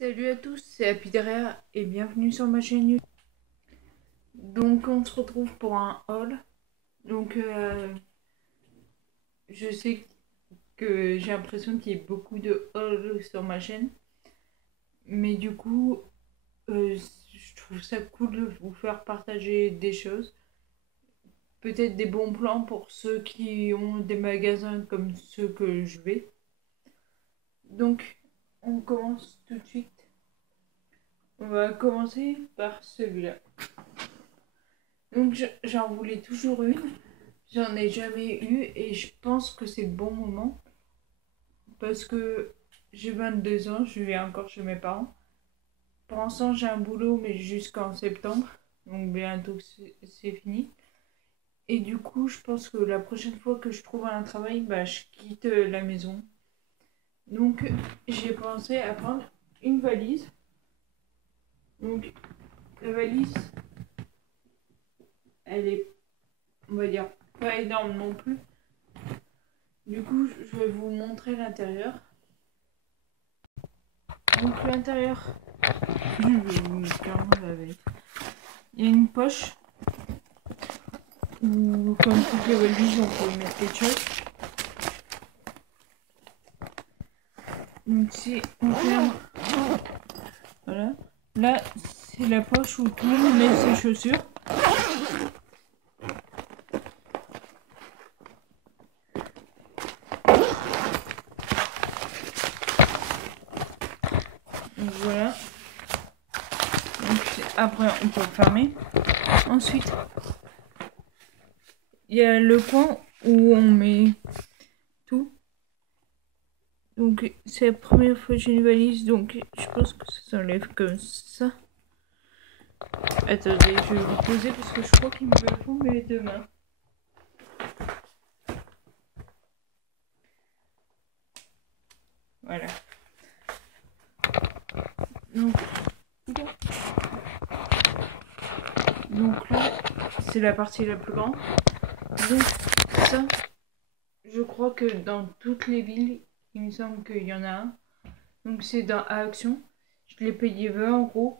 Salut à tous, c'est Happy Derrière et bienvenue sur ma chaîne YouTube. Donc on se retrouve pour un haul. Donc je sais que j'ai l'impression qu'il y a beaucoup de hauls sur ma chaîne. Mais du coup, je trouve ça cool de vous faire partager des choses. Peut-être des bons plans pour ceux qui ont des magasins comme ceux que je vais. Donc on commence tout de suite. On va commencer par celui-là. Donc j'en voulais toujours une, j'en ai jamais eu et je pense que c'est le bon moment parce que j'ai 22 ans, je vis encore chez mes parents. Pour l'instant j'ai un boulot mais jusqu'en septembre, donc bientôt c'est fini. Et du coup je pense que la prochaine fois que je trouve un travail, je quitte la maison. Donc j'ai pensé à prendre une valise. Donc la valise, elle est, on va dire, pas énorme non plus. Du coup, je vais vous montrer l'intérieur. Donc l'intérieur, je vais vous mettre carrément la veille. Il y a une poche où, comme toutes les valises, on peut y mettre quelque chose. Donc si on ferme, voilà. Là, c'est la poche où tout le monde met ses chaussures. Donc voilà. Donc, après, on peut fermer. Ensuite, il y a le coin où on met tout. Donc c'est la première fois que j'ai une valise, donc je pense que ça s'enlève comme ça. Attendez, je vais vous poser parce que je crois qu'il me faut mes deux mains. Voilà. Donc là, c'est la partie la plus grande. Donc ça, je crois que dans toutes les villes, il me semble qu'il y en a un. Donc c'est dans Action. Je l'ai payé 20 €.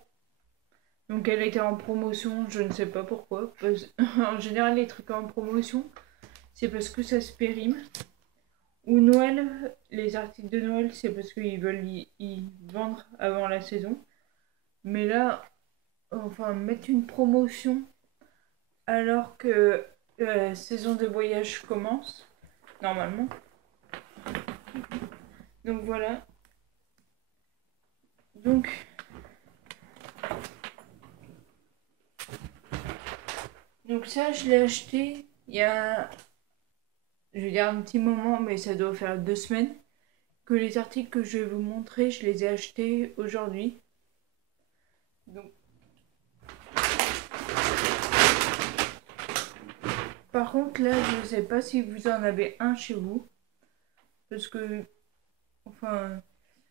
Donc elle était en promotion, je ne sais pas pourquoi. En général, les trucs en promotion, c'est parce que ça se périme. Ou Noël, les articles de Noël, c'est parce qu'ils veulent y vendre avant la saison. Mais là, enfin, mettre une promotion alors que la saison de voyage commence, normalement. Donc voilà. Donc ça, je l'ai acheté il y a, je vais dire un petit moment, mais ça doit faire 2 semaines. Que les articles que je vais vous montrer, je les ai achetés aujourd'hui. Donc par contre, là, je ne sais pas si vous en avez un chez vous. Parce que, enfin,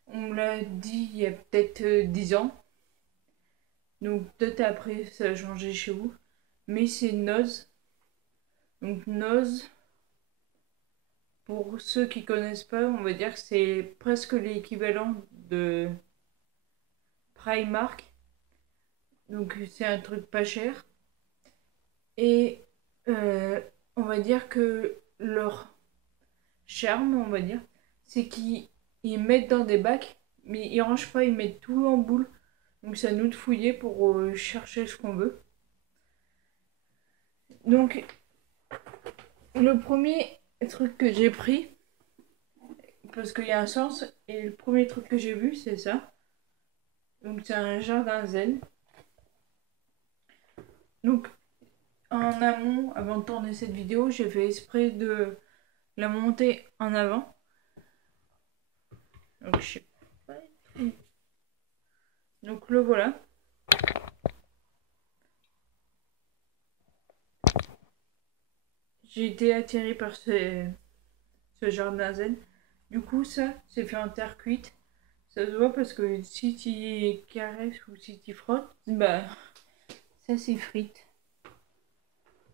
on me l'a dit il y a peut-être 10 ans. Donc peut-être après, ça a changé chez vous. Mais c'est Noz. Donc Noz, pour ceux qui connaissent pas, on va dire que c'est presque l'équivalent de Primark. Donc c'est un truc pas cher. Et on va dire que leur charme, on va dire, c'est qu'ils mettent dans des bacs, mais ils rangent pas, ils mettent tout en boule. Donc c'est à nous de fouiller pour chercher ce qu'on veut. Donc le premier truc que j'ai pris, parce qu'il y a un sens, et le premier truc que j'ai vu, c'est ça. Donc c'est un jardin zen. Donc en amont, avant de tourner cette vidéo, j'ai fait exprès de la monter en avant. Donc je sais pas. Donc le voilà. J'ai été attirée par ce jardin zen. Du coup ça, c'est fait en terre cuite. Ça se voit parce que si tu caresses ou si tu frottes, ça s'effrite.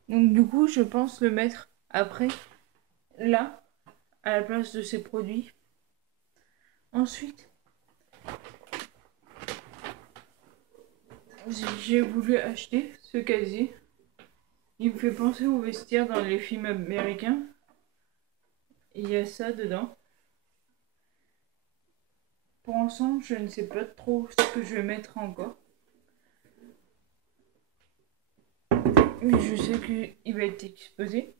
Donc du coup, je pense le mettre après, là, à la place de ces produits. Ensuite, j'ai voulu acheter ce casier. Il me fait penser au vestiaire dans les films américains. Il y a ça dedans. Pour l'instant, je ne sais pas trop ce que je vais mettre encore. Mais je sais qu'il va être exposé.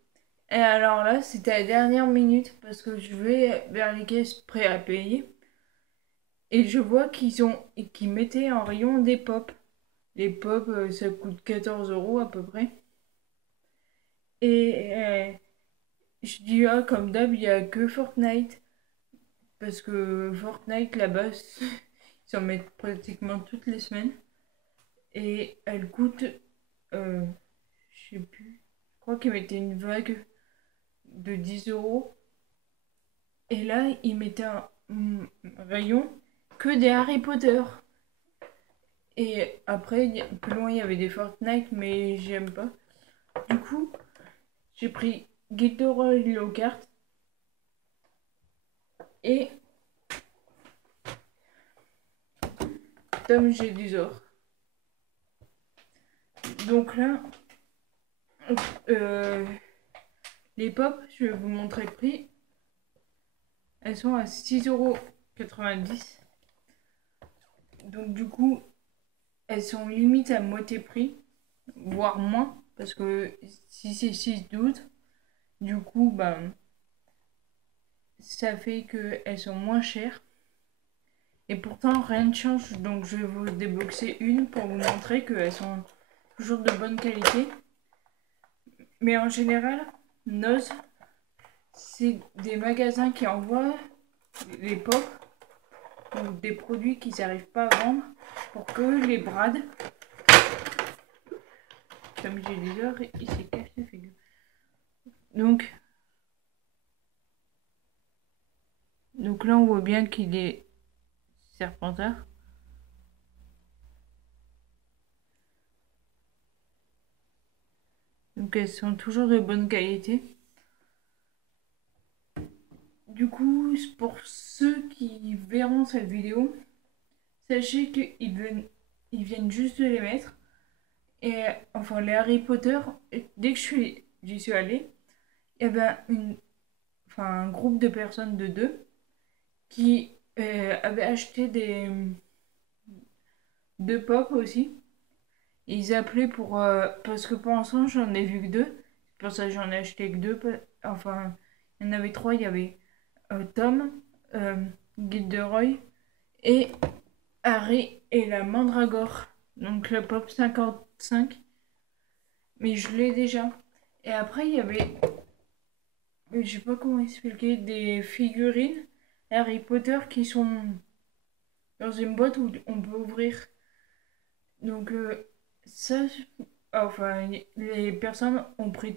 Et alors là, c'était à la dernière minute parce que je vais vers les caisses prêts à payer. Et je vois qu'ils mettaient en rayon des pop. Les pop, ça coûte 14 € à peu près. Et je dis, ah, comme d'hab, il n'y a que Fortnite. Parce que Fortnite, là-bas, ils en mettent pratiquement toutes les semaines. Et elle coûte, je sais plus, je crois qu'ils mettaient une vague de 10 €. Et là, ils mettaient un rayon que des Harry Potter. Et après, plus loin, il y avait des Fortnite, mais j'aime pas. Du coup, j'ai pris Gilderoy Lockhart et Tom Jedusor. Donc là, les pop, je vais vous montrer le prix. Elles sont à 6,90 €. Donc du coup, elles sont limite à moitié prix, voire moins. Parce que si c'est 6,12 €, du coup, bah, ça fait qu'elles sont moins chères. Et pourtant, rien ne change. Donc je vais vous déboxer une pour vous montrer qu'elles sont toujours de bonne qualité. Mais en général, Noz, c'est des magasins qui envoient les pop ou des produits qu'ils n'arrivent pas à vendre pour que les Brad, comme j'ai des heures, il s'est caché la figure. Donc là, on voit bien qu'il est serpentard. Donc elles sont toujours de bonne qualité. Du coup, pour ceux qui verront cette vidéo, sachez qu'ils viennent juste de les mettre. Et enfin, les Harry Potter, dès que j'y suis allée, il y avait un groupe de personnes de deux qui avaient acheté deux pop aussi. Ils appelaient pour... parce que pour l'instant, j'en ai vu que deux. C'est pour ça que j'en ai acheté que deux. Enfin, il y en avait trois. Il y avait Tom, Gilderoy et Harry et la Mandragore. Donc le pop 55. Mais je l'ai déjà. Et après, il y avait... Je sais pas comment expliquer. Des figurines Harry Potter qui sont dans une boîte où on peut ouvrir. Donc ça... Enfin, les personnes ont pris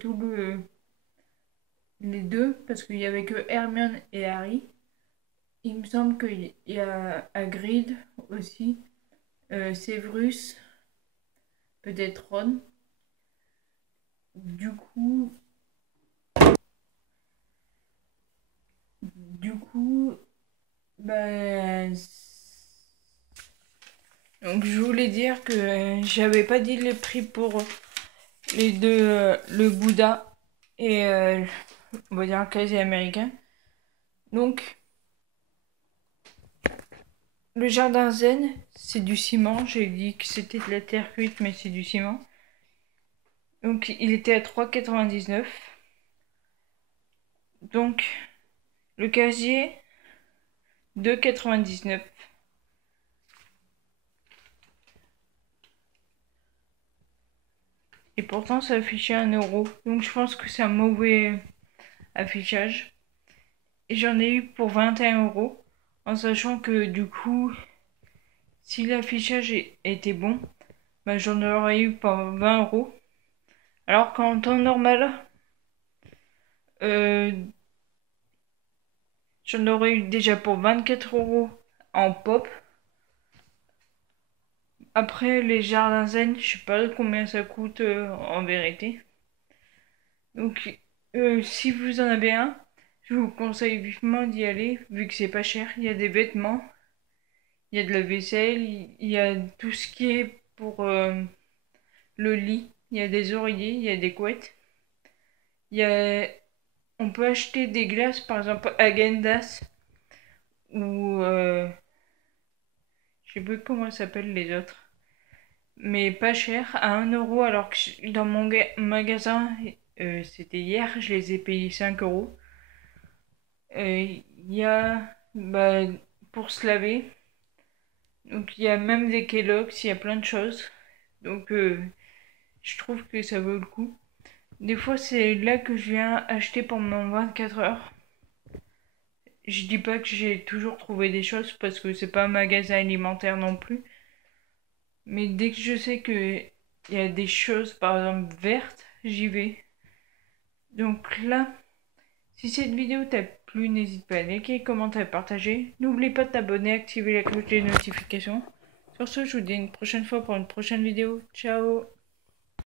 les deux parce qu'il y avait que Hermione et Harry. Il me semble qu'il y a Hagrid aussi, Severus, peut-être Ron. Du coup, bah, donc je voulais dire que j'avais pas dit les prix pour les deux, le Bouddha et on va dire un casier américain. Donc, le jardin zen, c'est du ciment. J'ai dit que c'était de la terre cuite, mais c'est du ciment. Donc, il était à 3,99 €. Donc, le casier, 2,99 €. Et pourtant, ça affichait 1 €. Donc, je pense que c'est un mauvais affichage. Et j'en ai eu pour 21 €. En sachant que du coup, si l'affichage était bon, bah, j'en aurais eu pour 20 €. Alors qu'en temps normal, euh, j'en aurais eu déjà pour 24 € en pop. Après, les jardins zen, je sais pas combien ça coûte en vérité. Donc, si vous en avez un, je vous conseille vivement d'y aller, vu que c'est pas cher. Il y a des vêtements, il y a de la vaisselle, il y a tout ce qui est pour le lit. Il y a des oreillers, il y a des couettes. Il y a... On peut acheter des glaces, par exemple à Gendas ou je sais plus comment s'appellent les autres, mais pas cher, à 1 euro, alors que dans mon magasin, c'était hier, je les ai payés 5 euros. Il y a bah, pour se laver, donc il y a même des Kellogg's, il y a plein de choses, donc je trouve que ça vaut le coup. Des fois, c'est là que je viens acheter pendant 24 heures. Je dis pas que j'ai toujours trouvé des choses parce que c'est pas un magasin alimentaire non plus. Mais dès que je sais que il y a des choses, par exemple, vertes, j'y vais. Donc là, si cette vidéo t'a plu, n'hésite pas à liker, commenter, partager. N'oublie pas de t'abonner, activer la cloche des notifications. Sur ce, je vous dis à une prochaine fois pour une prochaine vidéo. Ciao!